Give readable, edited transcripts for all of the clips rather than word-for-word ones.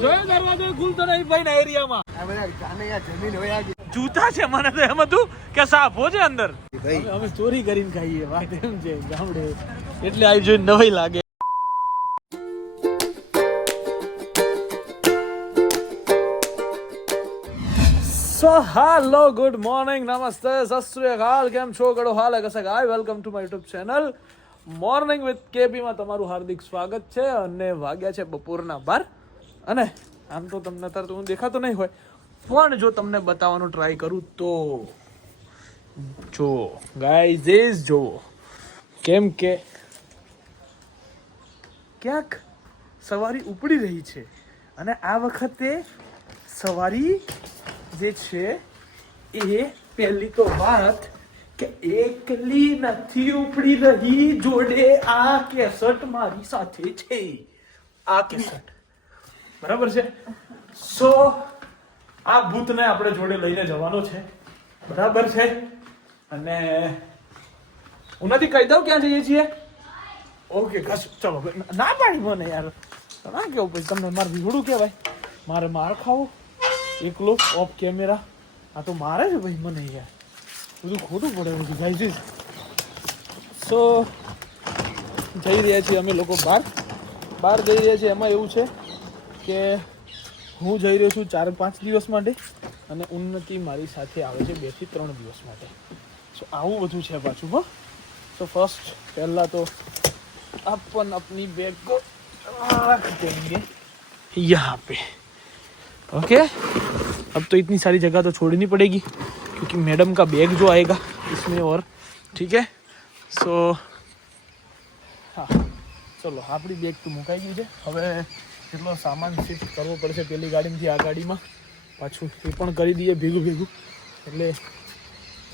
જોયો દરવાજો ખુલતો નહીં ભાઈ ના એરિયામાં. આ બધા કાનૈયા જમીન હોય આ જૂતા છે મને તો એમ હતું કે સાફો છે અંદર. ભાઈ અમે ચોરી કરીને ખાઈએ વાત એમ છે ગામડે એટલે આવી જોઈને નવાઈ લાગે. સો હેલો ગુડ મોર્નિંગ નમસ્તે સત શ્રી અકાલ કેમ છો ગડો હાલ કસે ગાય welcome to my YouTube channel morning with KB માં તમારું હાર્દિક સ્વાગત છે. અને વાગ્યા છે બપોરના 12 અને આમ તો તમને અત્યારે તો હું દેખાતો નહીં હોય પણ જો તમને બતાવવાનું ટ્રાય કરું તો જો ગાઈઝ જો કેમ કે ક્યાંક સવારી ઉપડી રહી છે અને આ વખતે સવારી જે છે એ પહેલી તો વાત કે એકલી નથી ઉપડી રહી જોડે આ કેસટ મારી સાથે છે. આ કેસટ બરાબર છે. સો આ ભૂતને આપણે જોડે લઈને જવાનો છે બરાબર છે. અને હું નથી કહી દઉં ક્યાં જઈએ છીએ. ઓકે ચલો ના પાડી મને યાર ના કેવું પછી તમને મારે વિવડું કહેવાય મારે માર ખાવો એકલો ઓફ કેમેરા આ તો મારે છે ભાઈ મને યાર બધું ખોટું પડે બધું ગાઈઝ. સો જઈ રહ્યા છીએ અમે લોકો બહાર જઈ રહ્યા છીએ. એમાં એવું છે કે હું જઈ રહ્યો છું 4-5 દિવસ માટે અને ઉન્નતિ મારી સાથે આવે છે 2 થી 3 દિવસ માટે. સો આવું બધું છે પાછું. હો સો ફર્स्ट पहला तो अपन अपनी बैग को रख देंगे यहाँ पे. ओके अब तो इतनी सारी जगह तो छोड़नी पड़ेगी क्योंकि मैडम का बैग जो आएगा इसमें और ठीक है. સો હા ચલો આપણી બેગ તો મુકાઈ ગઈ છે. હવે કેટલો સામાન શિફ્ટ કરવો પડશે પેલી ગાડીમાંથી આ ગાડીમાં પાછું એ પણ કરી દઈએ ભેગું એટલે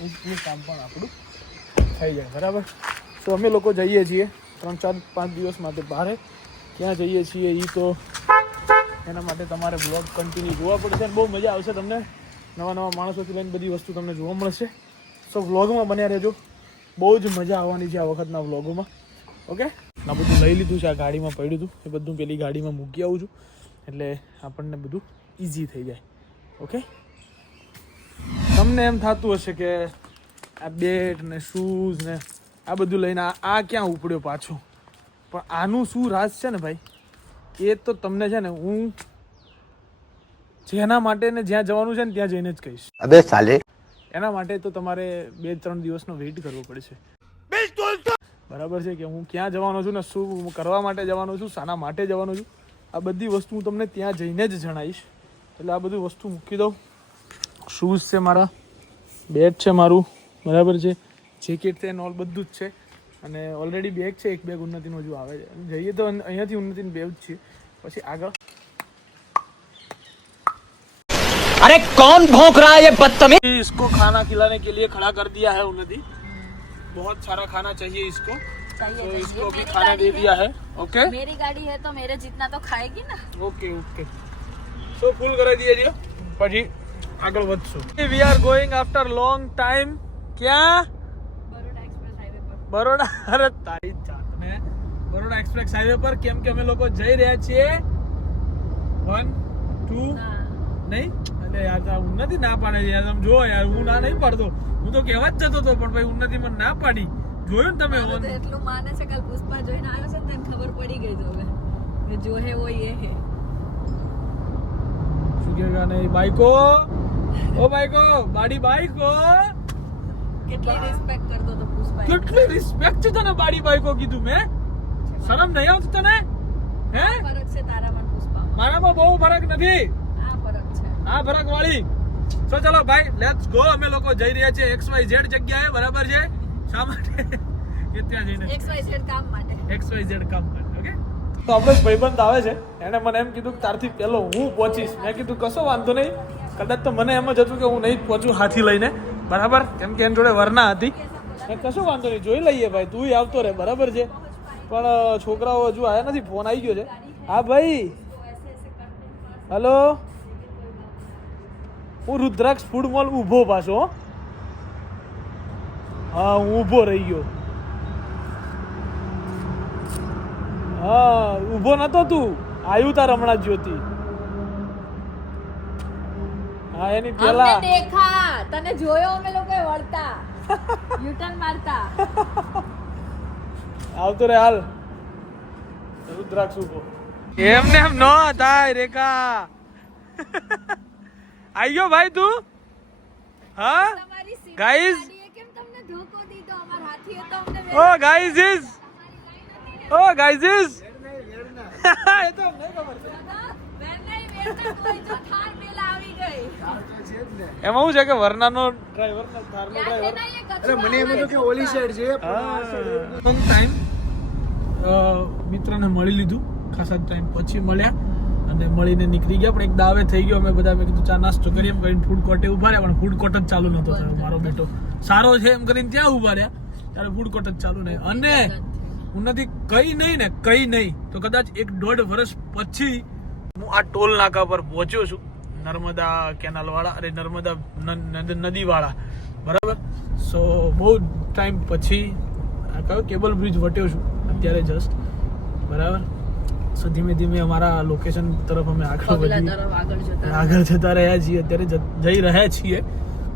ઊંચનું કામ પણ આપણું થઈ જાય બરાબર. સો અમે લોકો જઈએ છીએ 3-4-5 દિવસ માટે બહાર. ક્યાં જઈએ છીએ એ તો એના માટે તમારે બ્લોગ કન્ટિન્યુ જોવા પડશે અને બહુ મજા આવશે. તમને નવા માણસોથી લઈને બધી વસ્તુ તમને જોવા મળશે. સો વ્લોગમાં બન્યા રહેજો. બહુ જ મજા આવવાની છે આ વખતના વ્લોગોમાં. ઓકે આ બધું લઈ લીધું છે આ ગાડીમાં પડ્યું હતું એ બધું પેલી ગાડીમાં મૂકી આવું છું એટલે આપણને બધું ઇઝી થઈ જાય. ઓકે તમને એમ થતું હશે કે આ બેટ ને શૂઝ ને આ બધું લઈને આ ક્યાં ઉપડ્યો પાછો પણ આનું શું રાજ છે ને ભાઈ એ તો તમને છે ને હું જેના માટે ને જ્યાં જવાનું છે ને ત્યાં જઈને જ કહીશ. અબે સાલે એના માટે તો તમારે 2-3 દિવસનો વેઇટ કરવો પડશે બરાબર છે કે હું ક્યાં જવાનો છું ને શું કરવા માટે જવાનો છું શાના માટે જવાનો છું આ બધી વસ્તુ હું તમને ત્યાં જઈને જ જણાવીશ. એટલે આ બધું વસ્તુ મૂકી દઉં. શૂઝ છે મારા, બેટ છે મારું બરાબર છે, જેકેટ છે ઓલ બધું જ છે અને ઓલરેડી બેગ છે. એક બેગ ઉન્નતિનું હજુ આવે છે. જઈએ તો અહીંયાથી ઉન્નતિની બેગ છે પછી આગળ. अरे कौन भौंक रहा है ये बदतमीज. इसको खाना खिलाने के लिए खड़ा कर दिया है उन्नति. बहुत सारा खाना चाहिए इसको तो इसको भी खाना दे दिया है. ओके मेरी गाड़ी है तो मेरे जितना तो खाएगी ना. ओके ओके સો ફૂલ કરી દઈએ છીએ પછી આગળ વધશું. We are going after long time. ક્યાં? બરોડા એક્સપ્રેસ હાઈવે પર. બરોડા. અરે તારી જાતને બરોડા એક્સપ્રેસ હાઈવે પર કેમ કે અમે લોકો જઈ રહ્યા છીએ 1 2 નહીં એટલે યાર ઉન્નતિ ના પાડે છે યાર. તમે જો યાર હું ના નહીં પાડતો હું તો કહેવા જ જતો હતો પણ ભાઈ ઉન્નતિ મને ના પાડી. જોયું ને તમે તો એટલું માને છે કાલ પુષ્પા જોઈને આવ્યો છે ને તને ખબર પડી ગઈ છે હવે કે જો હે વો યે હે. શું કહેગા નહીં બાઈકો ઓ બાઈકો બાડી બાઈકો કેટલી રિસ્પેક્ટ કરતો તો પુષ્પા. કેટલી રિસ્પેક્ટ છે તને બાડી બાઈકો કીધું મેં. શરમ નહીં આવતી તને? હે ફરક છે તારામાં પુષ્પા. મારામાં બહુ ફરક નથી. આ ફરક છે. આ ફરક વાળી. તો ચલો ભાઈ લેટ્સ ગો. અમે લોકો જઈ રહ્યા છીએ XYZ જગ્યાએ બરાબર છે. શા માટે? એ ત્યાં જઈને XYZ કામ માટે. XYZ કામ માટે. ઓકે તો આપણો એક ભાઈબંધ આવે છે એને મને એમ કીધું કે તારથી પહેલો હું પહોંચીશ. મેં કીધું કશો વાંધો નહીં. કદાચ તો મને એમ જ હતું કે હું નહીં પહોંચું હાથી લઈને બરાબર કેમ કે એની જોડે વરના હતી. કશો વાંધો નહીં જોઈ લઈએ ભાઈ તું આવતો રહે બરાબર છે. પણ છોકરાઓ હજુ આવ્યા નથી. ફોન આવી ગયો છે. હા ભાઈ હલો હું રુદ્રાક્ષ ફૂડ મોલ ઊભો પાછો. હા હું ઊભો રહી ગયો. હા ઊભો નતો તું આવ્યું તાર હમણાં જ્યોતિ હા એની પેલા हमने देखा तने જોયો અમે લોકોએ વળતા યુટર્ન મારતા આવતો રે હાલ રુદ્રાક્ષ ઉભો એમને એમ નો થાય રેખા આઈ ગયો ભાઈ તું હા તમારી સીટ Guys. ગાડીએ કેમ તમને ધોકો દીધો અમાર હાથીએ તો અમને oh guys is oh guys is એ તો અમને ખબર છે વેર નહીં વેરતા કોઈ તો થાર પેલા આવી ગઈ એમાં શું છે કે વરનાનો ડ્રાઈવર નો થારનો યાદ ડ્રાઈવર છે ને એ અરે મને એમ હતું કે ઓલી સાઈડ છે લોંગ ટાઈમ મિત્રને મળી લીધું ખાસા ટાઈમ પછી મળ્યા અને મળીને નીકળી ગયા પણ એક દાવે થઈ ગયો અમે બધા મેં કીધું ચા નાસ્તો કરીએ એમ કરીને ફૂડ કોર્ટે ઉભા રહ્યા પણ ફૂડ કોર્ટ જ ચાલુ નતો થયો મારો બેટો સારો છે એમ કરીને ત્યાં ઉભા રહ્યા ત્યારે ફૂડ કોર્ટ જ ચાલુ નહીં અને ઉન્નતિ કઈ નહીં તો કદાચ 1.5 વર્ષ પછી હું આ ટોલ નાકા પર પહોંચ્યો છું નર્મદા કેનાલ વાળા અરે નર્મદા નદી વાળા બરાબર સો બહુ ટાઈમ પછી આ કયો કેબલ બ્રિજ વટ્યો છું અત્યારે જસ્ટ બરાબર સો ધીમે ધીમે અમારા લોકેશન તરફ અમે આગળ જતા રહ્યા છીએ અત્યારે જઈ રહ્યા છીએ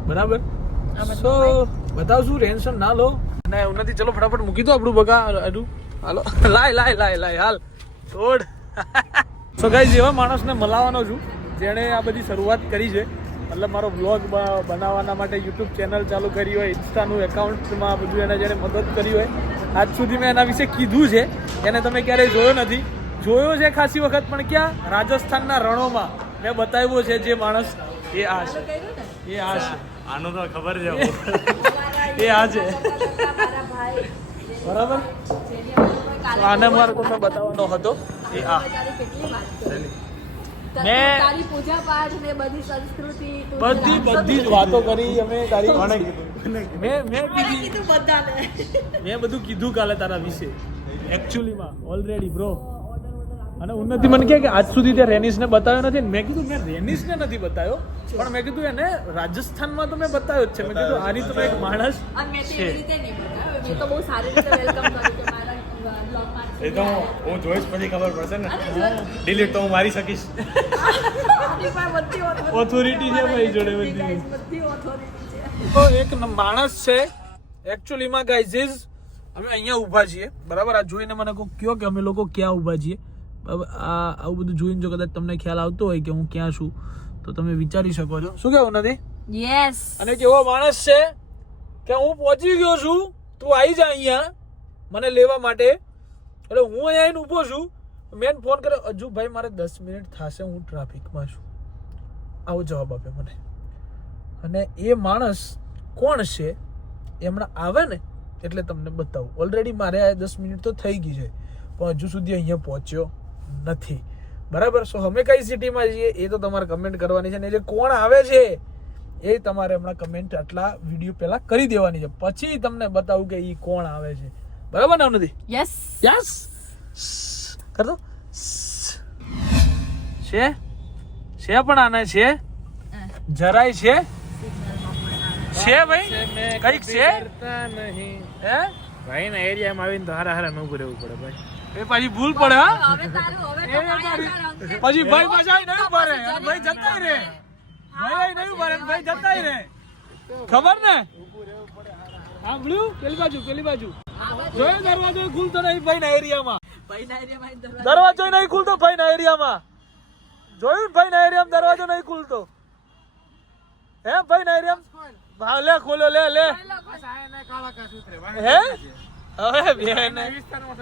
બરાબર સો બતાવશું ટેન્શન ના લો અને ઉન્નતિ ચલો ફટાફટ મૂકી દો આપણું બગા હાલો લાય હાલ છોડ સો ગાઈઝ એવા માણસને મળવાનો છું જેણે આ બધી શરૂઆત કરી છે મતલબ મારો બ્લોગ બનાવવાના માટે યુટ્યુબ ચેનલ ચાલુ કરી હોય ઇન્સ્ટાનું એકાઉન્ટમાં બધું એને જેણે મદદ કરી હોય આજ સુધી મેં એના વિશે કીધું છે એને તમે ક્યારેય જોયો નથી જોયો છે ખાસી વખત પણ ક્યાં રાજસ્થાનના રણોમાં મેં બતાવ્યો છે જે માણસ એ આ છે આનું તો ખબર છે એ આ છે બરાબર આને મારે તમને બતાવવાનો હતો એ આ મેં તારી પૂજા પાઠ ને બધી સંસ્કૃતિ બધી જ વાતો કરી અમે તારી મેં બધું કીધું કાલે તારા વિશે એકચ્યુઅલીમાં ઓલરેડી બ્રો અને ઉન્નતિ મને કહે કે આજ સુધી તે રેનિસને બતાવ્યો નથી મેં કીધું મેં રેનિસને નથી બતાવ્યો પણ મેં કીધું એને રાજસ્થાનમાં તો મેં બતાવ્યો જ છે મેં કીધું આની તો એક માણસ છે મેં તો બહુ સારી રીતે વેલકમ કર્યું કે મારા બ્લોગમાં એ તો હું જોઈશ પછી ખબર પડશે ને ડિલીટ તો હું મારી શકીશ ઓથોરિટી છે ભાઈ જોડે બધી તો એક માણસ છે એકચ્યુઅલીમાં ગાઈઝ અમે અહીંયા ઊભા છીએ બરાબર આ જોઈને મને કહો કે અમે લોકો ક્યાં ઊભા છીએ આવું બધું જોઈને જો કદાચ તમને ખ્યાલ આવતો હોય કે હું ક્યાં છું તો તમે વિચારી શકો છો શું કેવું નથી યસ અને કેવો માણસ છે કે હું પહોંચી ગયો છું તું આવી જા અહીંયા મને લેવા માટે એટલે હું અહીંયા આવીને ઊભો છું મેં ફોન કર્યો હજુ ભાઈ મારે 10 મિનિટ થશે હું ટ્રાફિકમાં છું આવો જવાબ આપે મને અને એ માણસ કોણ છે એ હમણાં આવે ને એટલે તમને બતાવું ઓલરેડી મારે આ 10 મિનિટ તો થઈ ગઈ છે પણ હજુ સુધી અહીંયા પહોંચ્યો નથી બરાબર સો અમે કઈ સિટીમાં છીએ એ તો તમારે કમેન્ટ કરવાની છે ને જે કોણ આવે છે એ તમારે હમણાં કમેન્ટ આટલા વિડીયો પહેલા કરી દેવાની છે પછી તમને બતાવું કે એ કોણ આવે છે બરાબર ને નથી યસ યસ કર દો છે પણ આને છે જરાય છે ભાઈ કઈક છે નહીં હે ભાઈ ના એરિયામાં આવીને તો હારા ન ઉભું રહેવું પડે ભાઈ એ પછી ભૂલ પડે હા હવે તારું હવે તો પછી ભાઈ પાછા નહીં ઉભા રહે ભાઈ જતાય રે ભાઈ નહીં ઉભા રહે ભાઈ જતાય રે ખબર ને સાંભળ્યું પેલી બાજુ જોયો દરવાજો ખુલતો નહીં ભાઈ ના એરિયામાં દરવાજો નહીં ખુલતો ભાઈ ના એરિયામાં જોયું ભાઈ ના એરિયામાં દરવાજો નહીં ખુલતો હે ભાઈ ના એરિયામાં લે ખોલો લે હે હવે બે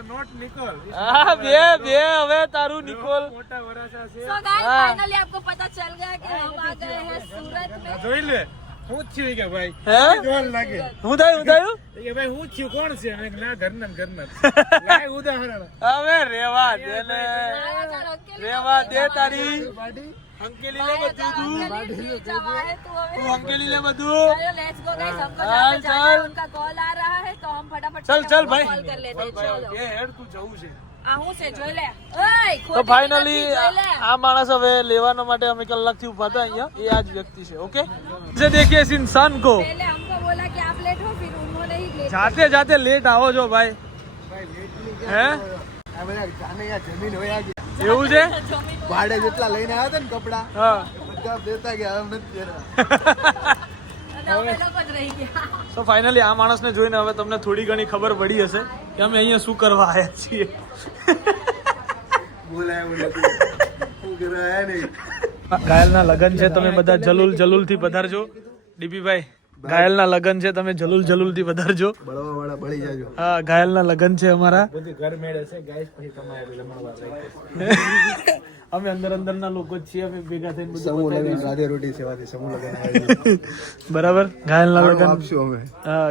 નોટ નિકોલ હા બે હવે તારું નિકોલ મોટા વરાસા છે So guys, finally आपको पता चल गया कि हम आ गए हैं सूरत में જોઈ લે હું જ છું કે ભાઈ હે જોર લાગે હું થયું કે ભાઈ હું જ છું કોણ છે મેં કીધું, ના ઘરના લાય ઉદાહરણ હવે રેવા દે ને રેવા દે તારી અંકેલી લે બધું તું અંકેલી લે બધું लेट्स गो गाइस हमको चल, जहाँ पे जाना है चल। उनका कॉल आ रहा है तो हम फटाफट चल से भाई कॉल कर लेते हैं चलो ये हेડ તું જવું છે आहू से જોઈ લે ઓય તો ખોટી ફાઇનલી નથી, જોઈ લે. આ માણસ હવે લેવાના માટે અમે કલાકથી ઉભા હતા અહીંયા એ આ જ વ્યક્તિ છે ઓકે જે देखिए इस इंसान को पहले हमको बोला कि आप लेट हो फिर उन्होंने ही लेट जाते जाते लेट आओ जो भाई હે આ બધા જાને યા જમીન હોય એવું છે ભાડે જેટલા લઈને આવ્યા હતા ને કપડા હા ગાપ દેતા ગયા હવે નથી દેતા. અને અમે લોકો જ રહી ગયા. તો ફાઇનલી આ માણસને જોઈને હવે તમને થોડી ઘણી ખબર પડી હશે કે અમે અહીંયા શું કરવા આવ્યા છીએ. બોલાય હું કરાય નહીં. ઘાયલના લગન છે, તમે બધા જલુલ થી પધારજો. ડીપીભાઈ, ઘાયલના લગન છે, તમે જલુલ થી પધારજો. બળવા વાળા બળી જાજો. હા, ઘાયલના લગન છે અમારા. બધી ઘર મેળ હશે ગાઈસ, પછી તમારે જમણવાર રાખજો. અમે અંદરના લોકો જ છીએ, અમે ભેગા થઈને બધું સમૂહ પતાવી લગન રાધે રોટી સેવાથી સમૂહ લગન આવે. બરાબર. ઘાયલના લગન આપશું અમે. હા,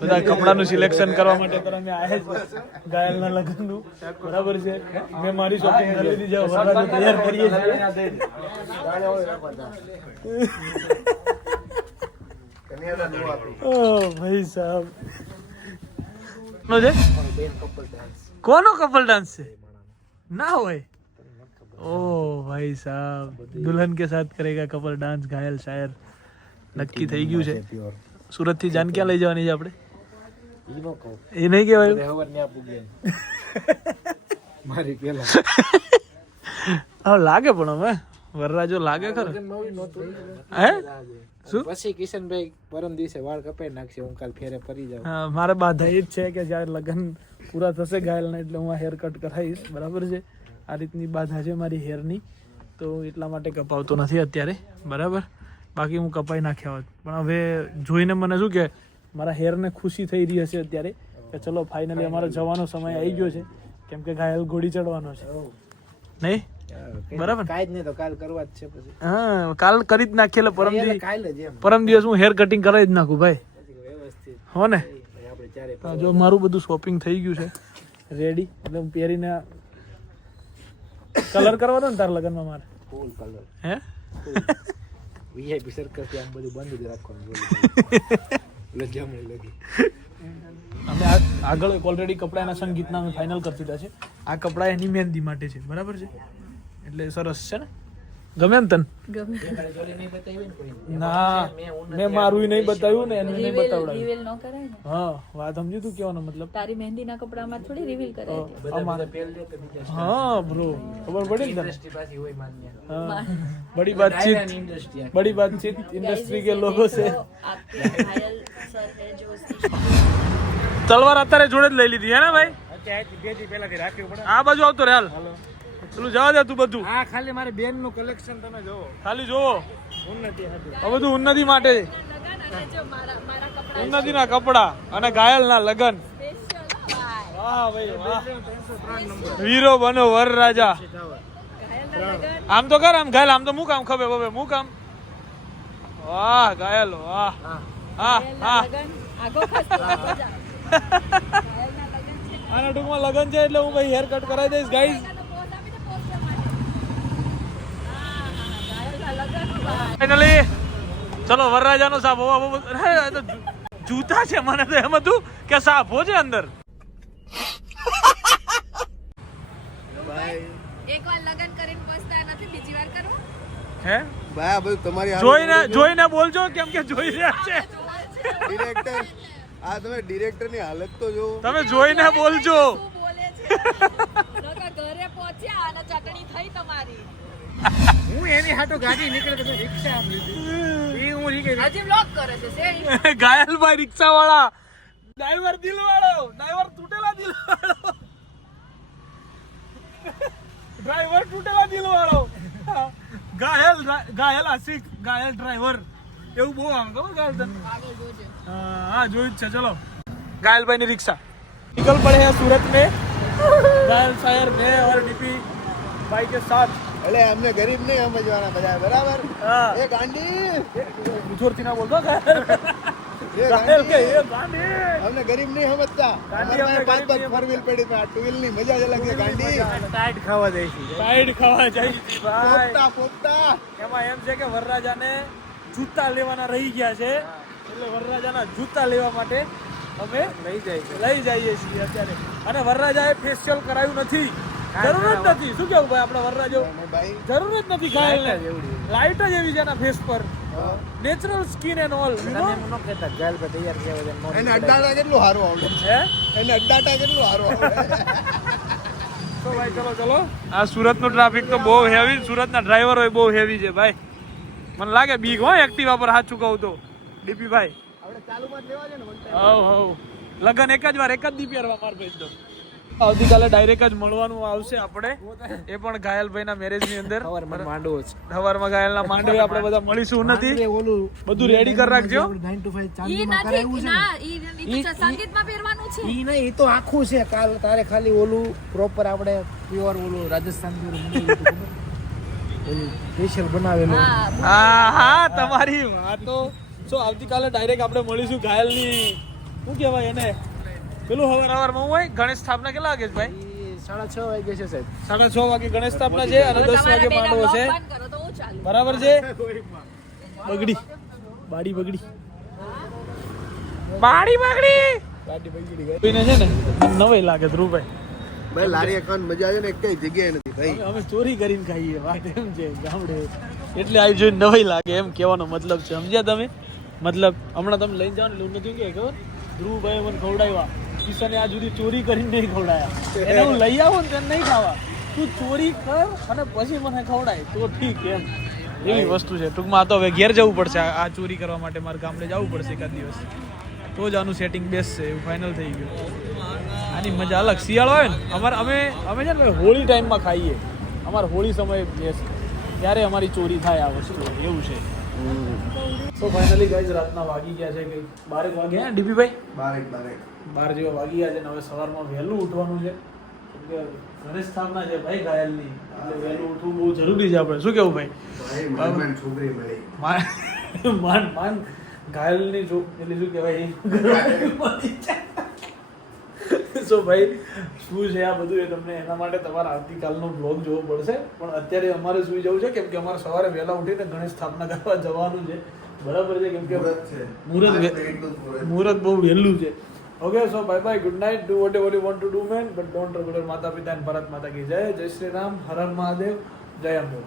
બધા કપડાનું સિલેક્શન કરવા માટે તો અમે આવ્યા છે ઘાયલના લગનનું. બરાબર છે. મેં મારી શોપિંગ કરી લીધી છે, વરરાજો તૈયાર કરીએ છીએ. કન્યાદાન નો આપી. ઓ ભાઈ સાહેબ, નો છે કોનો કપલ ડાન્સ છે? ના હોય. ओ भाई साहब, दुल्हन के साथ करेगा कपल डांस घायल शायर. નક્કી થઈ ગયું છે. સુરત થી જાન ક્યાં લઈ જવાની છે આપણે? એ નહીં કહેવાય. મારી પેલા હા લાગે, પણ હવે વરરાજો લાગે ખરો. હે શું? પછી કિશનભાઈ પરમ દિવસે વાળ કપાઈ નાખશે, હું કાલ ફેરે ફરી જાઉં. હા, મારે બાધા એ જ છે કે જ્યારે લગ્ન પૂરા થશે ઘાયલના એટલે હું આ હેર કટ કરાવીશ. બરાબર છે. આ રીતની બાધા છે મારી હેરની, તો એટલા માટે કપાવતો નથી અત્યારે. બરાબર. બાકી હું કપાઈ નાખ્યા હોત, પણ હવે જોઈને મને શું કે મારા હેરને ખુશી થઈ રહી હશે અત્યારે કે ચલો ફાઇનલી અમારો જવાનો સમય આવી ગયો છે, કેમ કે ઘાયલ ઘોડી ચડવાનો છે. નહીં? બરાબર. કાંઈ જ નહીં તો કાલ કરવા જ છે. પછી હા, કાલ કરી જ નાખીએ. એટલે કાલ જ એમ પરમ દિવસ હું હેર કટિંગ કરાવી જ નાખું ભાઈ. વ્યવસ્થિત હો ને? આપણે ચારે હા, જો મારું બધું શોપિંગ થઈ ગયું છે રેડી, એટલે હું પહેરીને કલર કરવાનો ને તારા લગ્નમાં મારે. ફૂલ કલર હે વીઆઈપી સર્કલ થી આમ બધું બંધ જ રાખવાનું. લજામણી લગી અમે આગળ ઓલરેડી કપડાના સંગીતના અમે ફાઇનલ કરી દીધા છે. આ કપડા એની મહેંદી માટે છે. બરાબર છે. એટલે સરસ છે ને? ગમે ને તને? ગમે. ના, મેં મારું નહીં બતાવ્યું ને એનું નહીં બતાવડાવ્યું. રિવીલ ન કરાય ને. હા, વાત સમજી તું કેવાનો મતલબ? તારી મહેંદીના કપડામાં થોડી રિવીલ કરાય. હા બ્રો, ખબર પડી ને તને? ઇન્ડસ્ટ્રી પાછી હોય માન્ય. हाँ, बड़ी बातचीत इंडस्ट्री के लोगों से. आपके घायल सर है जो તલવાર અત્યારે જોડે જ લઈ લીધી હે ને ભાઈ? બે દી પહેલાથી રાખ્યું પડે. આ બાજુ આવતો રે હાલ. પેલું જવા દે તું બધું. આ ખાલી મારી બેન નું કલેક્શન તમે જોવો. ખાલી જોવો, ઉન્નતિ હતી. આ બધું ઉન્નતિ માટે છે. લગન અને જો મારા કપડા ઉન્નતિના કપડા અને ઘાયલના લગન. સ્પેશિયલ ભાઈ. વાહ ભાઈ વાહ, વીરો બનો વરરાજા. ઘાયલના લગન આમ તો કર, આમ ઘાયલ, આમ તો મુક, આમ ખભે બબે મુક આમ. વાહ ઘાયલ વાહ. હા હા, ઘાયલના લગન આગો ખસતો આગો જા. ઘાયલના લગન છે. આના ટૂંકમાં લગન છે એટલે હું ભાઈ હેર કટ કરાવી દઈશ ગાઈઝ. એનો પોઝ આપી દે પોસ્ટર માટે. હા ઘાયલના લગન ભાઈ. ફાઇનલી ચલો વરરાજાનો સાપ હોવા જૂતા છે. મને તો એમ હતું કે સાપો છે અંદર. એકવાર લગન કરીને પછતાયા નથી, બીજી વાર કરો. હે ભાઈ આ બધું તમારી જોઈને બોલજો, કેમ કે જોઈ રહ્યા છે. ડિરેક્ટર, આ તમે ડિરેક્ટર ની હાલત તો જો. તમે જોઈને બોલજો. શું બોલે છે? લોકો ઘરે પહોંચ્યા અને ચટણી થઈ તમારી. હું એની હાટો ગાડી નીકળે તો રિક્ષા આમ લીધી. એ હું રીકે હજી વ્લોગ કરે છે શેરી. ઘાયલભાઈ રિક્ષા વાળા, ડ્રાઈવર દિલ વાળો, ડ્રાઈવર તૂટેલા દિલ વાળો, ડ્રાઈવર તૂટેલા દિલ વાળો. ઘાયલ આશિક, ઘાયલ ડ્રાઈવર, એવું બહુ આમ ખબર ઘાયલ તને? આગળ જોજે. हाँ જોયું જ છે. ચલો घायल भाई ની રિક્ષા निकल पड़े हैं सूरत में घायल शायर मैं और डीपी भाई के साथ. એટલે અમને ગરીબ નહીં સમજવાના બધા, બરાબર? हाँ એ ગાંડી, जोरથી ના બોલતો. એ ઘાયલ કે ગાંડી, એ ગાંડી. અમને ગરીબ નહીં સમજતા. ગાંડી અમારે અમને પાંચ ગરીબ પાંચ ફોર વ્હીલ પડી છે, આ ટુ વ્હીલ ની મજા જ અલગ છે. ગાંડી ટાઈટ ખાવા દે છે. સાઈડ ખાવા જાય છે ભાઈ. પોપટા પોપટા. એમાં એમ છે કે વરરાજાને જૂતા લેવાના રહી ગયા છે, એટલે વરરાજાના જૂતા લેવા માટે અમે લઈ જઈએ છીએ અત્યારે. અને વરરાજાએ ફેશિયલ કરાવ્યું નથી, જરૂર જ નથી. શું કેવું ભાઈ આપણે વરરાજો? ભાઈ જરૂર જ નથી. ઘાયલને લાઈટ જ એવી છે એના ફેસ પર, નેચરલ સ્કિન એન્ડ ઓલ. તમે એમ ન કહેતા ગાલ પર તૈયાર થયા વગર નો એને અડ્ડાટા કેટલું સારું આવડે, હે એને અડ્ડાટા કેટલું સારું આવડે. તો ભાઈ ચલો. આ સુરતનો ટ્રાફિક તો બહુ હેવી, સુરતના ડ્રાઈવરો બહુ હેવી છે ભાઈ. મને લાગે બીક હોય એક્ટિવા પર હાથ ચૂકવું તો ડીપી ભાઈ આપણે ચાલુમાં જ લેવા છે ને one time. હવ લગન એક જ વાર એક જ દી પહેરવા માર ભાઈ તો આવતીકાલે ડાયરેક્ટ જ મળવાનું આવશે આપણે એ પણ ઘાયલભાઈના મેરેજ ની અંદર સવારમાં માંડવો છે સવારમાં ઘાયલના માંડવે આપણે બધા મળીશું નથી માંડવે ઓલું બધું રેડી કરી રાખજો 9 to 5 ઈ ચાંદીમાં નથી કરાવ્યું છે ના ને ઈ તો સંગીતમાં પહેરવાનું છે ઈ નહીં ઈ તો આખું છે કાલ તારે ખાલી ઓલું પ્રોપર આપણે પ્યોર ઓલું રાજસ્થાન સ્પેશિયલ બનાવેલું હા હા તમારી વાતો આવતીકાલે ડાયરેક્ટ આપણે મળીશું ઘાયલની શું કહેવાય એને પેલું હવારમાં હોય ગણેશ સ્થાપના કેટલા વાગે છે ભાઈ ઈ 6:30 વાગે છે સાહેબ 6:30 વાગે ગણેશ સ્થાપના છે અને 10 વાગે માંડવો છે બંધ કરો તો હું ચાલુ બરાબર છે બગડી બાડી બગડી બાડી બગડી કોઈને છે ને નવાઈ લાગે ધ્રુવભાઈ ભાઈ લારીએ ખાન મજા આવે ને કઈ જગ્યાએ નથી ભાઈ. અમે ચોરી કરીને ખાઈએ વાત એમ છે ગામડે એટલે આવી જોઈને નવાઈ લાગે એમ કહેવાનો મતલબ છે સમજ્યા તમે મતલબ હમણાં તમે લઈને જાઓ ને એવું નથી કે ખબર ધ્રુવભાઈ મને ખવડાવ્યા કિશને આ સુધી ચોરી કરીને નહીં ખવડાયા એને હું લઈ આવું ને તેને નહીં ખાવા તું ચોરી કર અને પછી મને ખવડાય તો ઠીક એમ એવી વસ્તુ છે ટૂંકમાં આ તો હવે ઘેર જવું પડશે આ ચોરી કરવા માટે મારે ગામડે જવું પડશે એકાદ દિવસ તો જ આનું સેટિંગ બેસશે એવું ફાઇનલ થઈ ગયું આની મજા અલગ શિયાળો હોય ને અમે છે ને હોળી ટાઈમમાં ખાઈએ અમારે હોળી સમયે બેસે ત્યારે અમારી ચોરી થાય આ વસ્તુ એવું છે તો ફાઇનલી ગાઈઝ રાતના વાગી ગયા છે કે 12 વાગ્યા હે ડીપીભાઈ બારેક 12 જેવા વાગી ગયા છે ને હવે સવારમાં વહેલું ઉઠવાનું છે કેમ કે ગણેશ સ્થાપના છે ભાઈ ઘાયલની એટલે વહેલું ઉઠવું બહુ જરૂરી છે આપણે શું કેવું ભાઈ ભાઈ મને છોકરી મળી. માન ઘાયલની જો એટલે શું કહેવાય સો ભાઈ શું છે આ બધું એ તમને એના માટે તમારે આવતીકાલનો બ્લોગ જોવો પડશે પણ અત્યારે અમારે સુઈ જવું છે કેમ કે અમારે સવારે વહેલા ઉઠીને ગણેશ સ્થાપના કરવા જવાનું છે બરાબર છે કેમ કે મુહૂર્ત છે. મુહૂર્ત આજ તો એટલું જ મુહૂર્ત. મુહૂર્ત બહુ વહેલું છે okay so bye bye good night do vote ever you want to do man but don't forget માતા પિતા અને ભારત માતા કી જય જય શ્રી રામ હર હર મહાદેવ જય અંબે